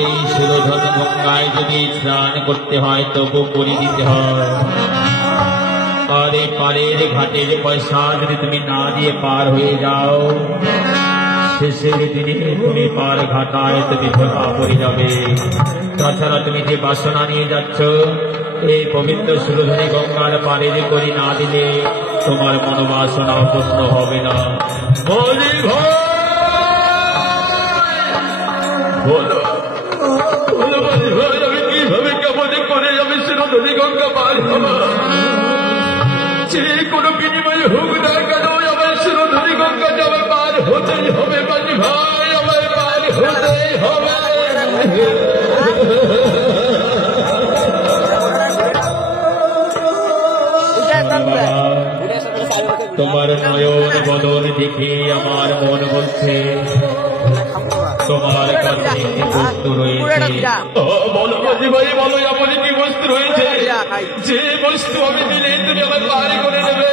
এই সুরধন গঙ্গায় যদি স্নান করতে হয় তবু করে দিতে হয়। আর এই পারের ঘাটের পয়সা যদি তুমি না দিয়ে পার হয়ে যাও, শেষের দিনে তুমি পার ঘাটায় তুমি ধরা পড়ে যাবে। তাছাড়া তুমি যে বাসনা নিয়ে যাচ্ছ, এই পবিত্র সুরধনী গঙ্গার পারে করে না দিলে তোমার মনোবাসনা পূর্ণ হবে না। বলি ভাই, বলো বলো বলি ভাই, আমি কিভাবে কেমন করে আমি সুরধনী গঙ্গা পার হব? যে কোনো বিনিময় হোক না কেন আমার সুরধনী গঙ্গা যাবে, পার হতেই হবে বলি ভাই, আমার পার হতেই হবে। তোমার নয়ন বদন দেখে আমার মন বলছে তোমার কাছে একটি বস্তু রয়েছে। বলো বলি ভাই, বলো এমন কি বস্তু রয়েছে যে বস্তু আমি দিলে তুমি আমার পার করে দেবে?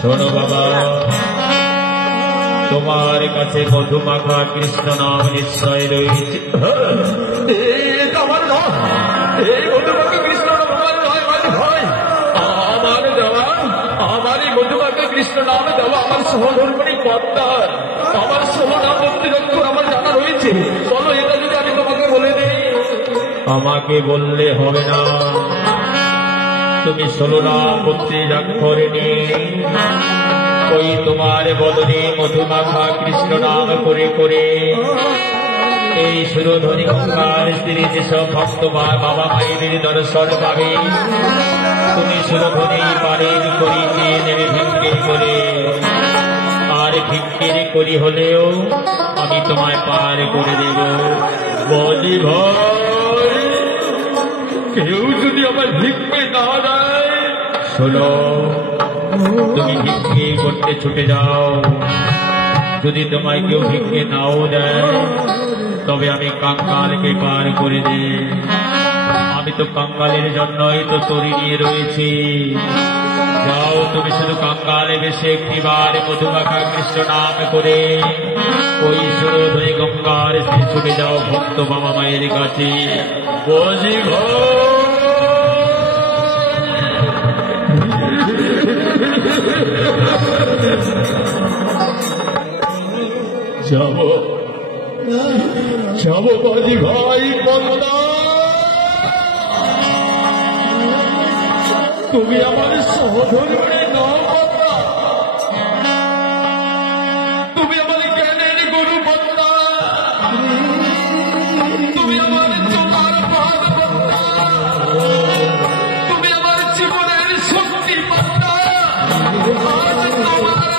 শোনো বাবা, তোমার কাছে মধুমাখা কৃষ্ণ নাম নিশ্চয় রয়েছে। আমার নয়, এই মধুমাখা কৃষ্ণ নাম আমার নয় মানে ভাই, আমার দেওয়া, আমার এই মধুমাখা কৃষ্ণ নাম দেওয়া আমার সহধর্মী পদ্মার, আমার সহনাম ভক্তিরক্ষণ আমার জানা রয়েছে। বলো এটা যদি আমি তোমাকে বলে দিই? আমাকে বললে হবে না, তুমি 16 নাম ভক্তিরক্ষরে নিয়ে ওই তোমার বদনে মধুমাখা কৃষ্ণ নাম করে করে এই সুরধনী গঙ্গার স্ত্রী যেসব ভক্ত বাবা মায়ের দর্শন পাবে, তুমি সুরধনী পারের করি নিয়ে নেবে ভিক্ষে করে। আর ভিক্ষের করি হলেও আমি তোমায় পার করে দেব। বলি ভাই, কেউ যদি আমার ভিক্ষে না দেয়, শোনো, তুমি ভিক্ষে করতে ছুটে যাও। যদি তোমায় কেউ ভিক্ষে নাও দেয়, তবে আমি কাঙ্গালকে পার করে দে। আমি তো কাঙ্গালের জন্যই তো তরি নিয়ে রয়েছি। যাও, তুমি শুধু কাঙ্গালে বেশে একটিবার মধুমাখা কৃষ্ণ নাম করে ওই সুরধনী গঙ্গার তীরে ছুটে যাও ভক্ত বাবা মায়ের কাছে। বলি যাবো যাবো বাজি ভাই বন্দা, তুমি আমার সহধর্মী নাও বন্দা, তুমি আমার জ্ঞানের গুরু বন্দা, তুমি আমার চোখার পাদ বন্দা, তুমি আমার জীবনের শক্তি বন্দা। আজ তোমার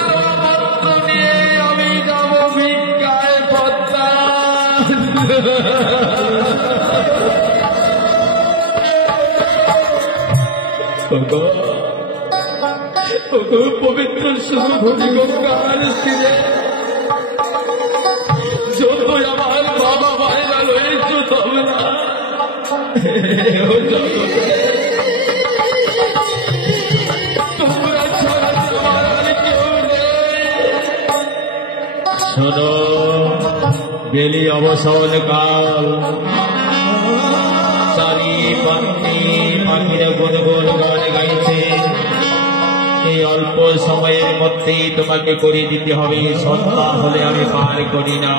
মন্ত্র নিয়ে আমি যাব ভিক্ষায় বন্দা। পবিত্র সুরধনী গঙ্গার তীরে যতই আমার বাবা মায়েরা রয়েছে, তবে না তোমরা ছাড়া তোমার আর কেউ নেই। শোনো, বেলি অবসর কাল, চারি পাখি পাখিরা গুন গুন গান গাইছে। এই অল্প সময়ের মধ্যেই তোমাকে করে দিতে হবে, সন্তান হলে আমি পার করি না।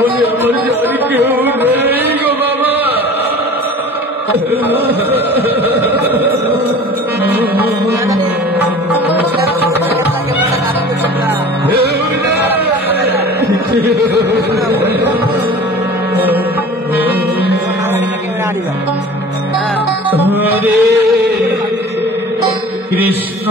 বলি আমার জানি কেউ নেই গো বাবা। হরে কৃষ্ণ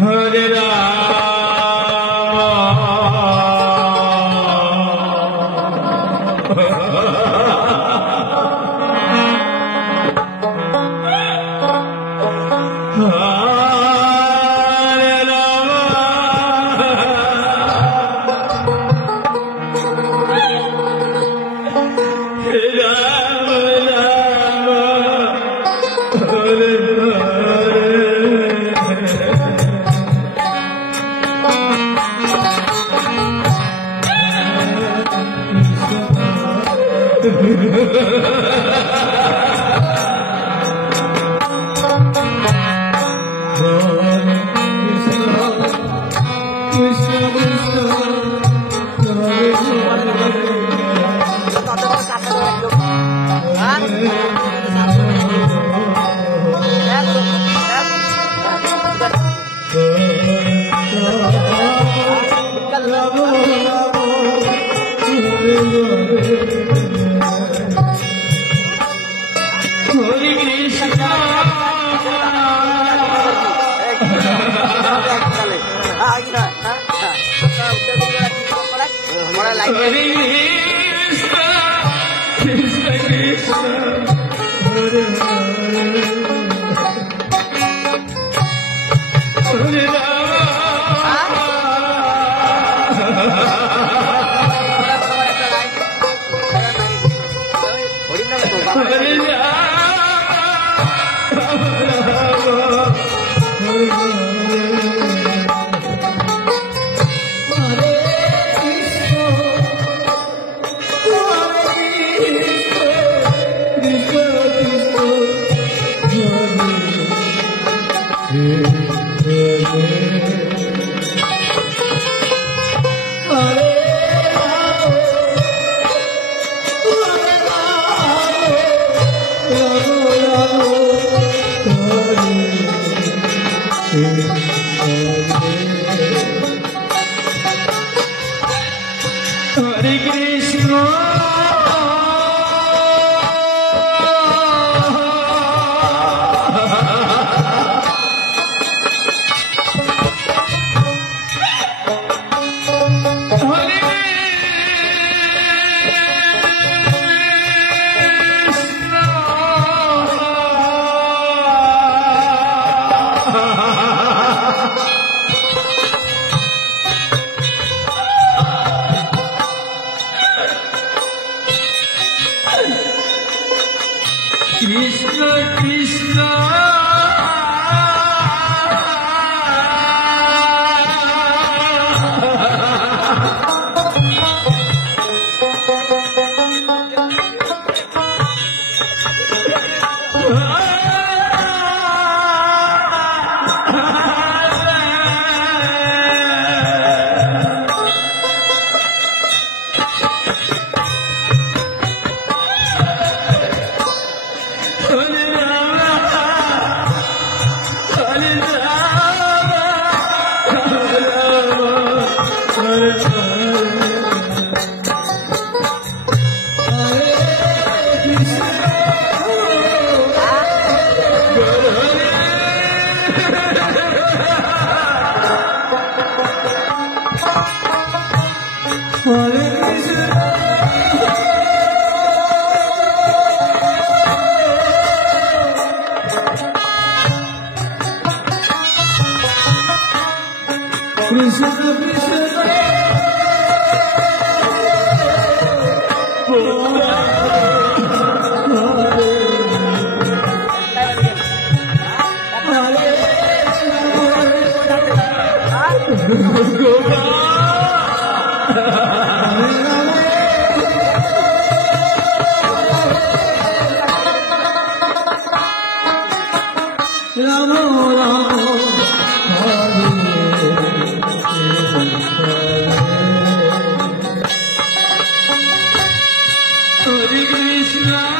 Hare Rama Krishna